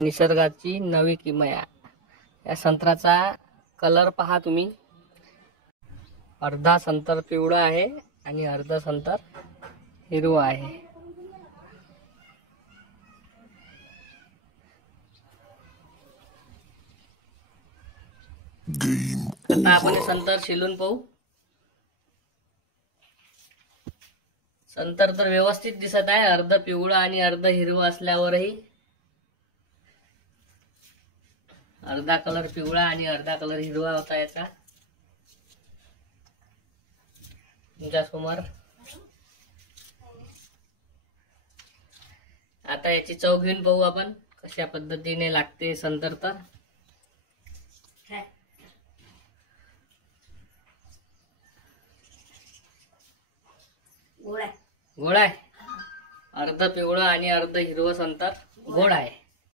निसर्गाची नवी किमया। या संत्र्याचा कलर पहा तुम्ही, अर्धा संतर पिवळा आहे आणि अर्धा संतर हिरवा आहे। आता आपण हे संतर शिलून पाहू। संतर तर व्यवस्थित दिसत आहे, अर्ध पिवळा आणि अर्ध हिरवा असल्यावरही अर्धा कलर पिवळा आणि अर्धा कलर हिरवा होता याचा तुमच्या समोर। आता याची चव घेऊन पाहू आपण कशा पद्धतीने लागते संतर। तर गोड आहे, अर्ध पिवळा आणि अर्ध हिरवा संतर गोड आहे।